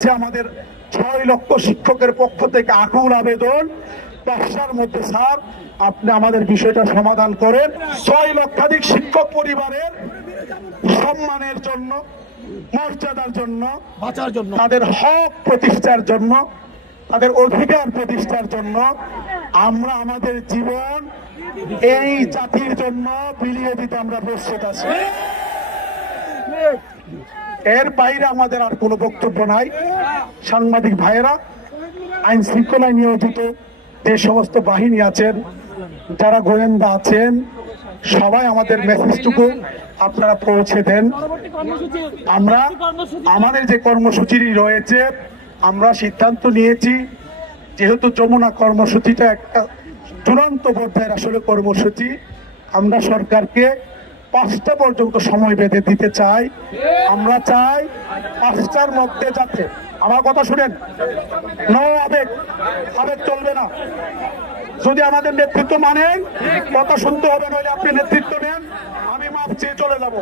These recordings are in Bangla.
আমাদের ৬ লক্ষ শিক্ষকের পক্ষ থেকে আকুল আবেদন ৫টার মধ্যে স্যার আপনি আমাদের বিষয়টা সমাধান করেন। ৬ লক্ষাধিক শিক্ষক পরিবারের সম্মানের জন্য, মর্যাদার জন্য, বাঁচার জন্য, তাদের হক প্রতিষ্ঠার জন্য, তাদের অধিকার প্রতিষ্ঠার জন্য আমরা আমাদের জীবন এই জাতির জন্য বিলিয়ে দিতে আমরা প্রস্তুত আছি। এর বাইরে আমাদের আর কোনো বক্তব্য নাই। সাংবাদিক ভাইয়েরা, আইন শৃঙ্খলায় নিয়োজিত যে সমস্ত বাহিনী আছেন, যারা গোয়েন্দা আছেন, সবাই আমাদের মেসেজটুকু আপনারা পৌঁছে দেন। আমরা আমাদের যে কর্মসূচি রয়েছে, আমরা সিদ্ধান্ত নিয়েছি, যেহেতু যমুনা কর্মসূচিটা একটা চূড়ান্ত পর্যায়ের আসলে কর্মসূচি, আমরা সরকারকে ৫টা পর্যন্ত সময় বেঁধে দিতে চাই। আমরা চাই ৫টার মধ্যে যাতে, আমার কথা শুনেন, নো আবেগ, আবেগ চলবে না। যদি আমাদের নেতৃত্ব মানেন কথা শুনতে হবে, নইলে আপনি নেতৃত্ব নেন, আমি মাপ চেয়ে চলে যাব।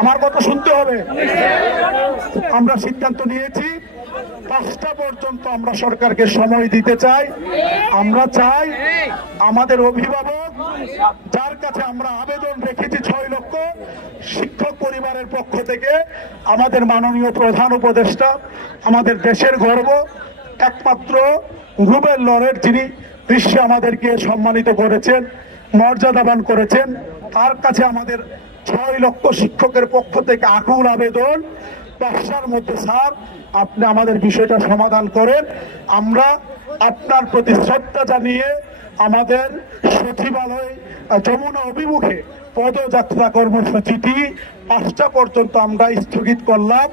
আমার কথা শুনতে হবে। আমরা সিদ্ধান্ত নিয়েছি ৫টা পর্যন্ত আমরা সরকারকে সময় দিতে চাই। আমরা চাই আমাদের অভিভাবক, যার কাছে আমরা আবেদন রেখেছি ৬ লক্ষ শিক্ষক পরিবারের পক্ষ থেকে, আমাদের মাননীয় প্রধান উপদেষ্টা, আমাদের দেশের গর্ব, একমাত্র রুবেল লরেট, যিনি বিশ্বে আমাদেরকে সম্মানিত করেছেন, মর্যাদাবান করেছেন, তার কাছে আমাদের ৬ লক্ষ শিক্ষকের পক্ষ থেকে আকুল আবেদন ৫টার মধ্যে স্যার আপনি আমাদের বিষয়টা সমাধান করেন। আমরা আপনার প্রতি শ্রদ্ধা জানিয়ে আমাদের সচিবালয় যমুনা অভিমুখে পদযাত্রা কর্মসূচিটি ৫টা পর্যন্ত আমরা স্থগিত করলাম।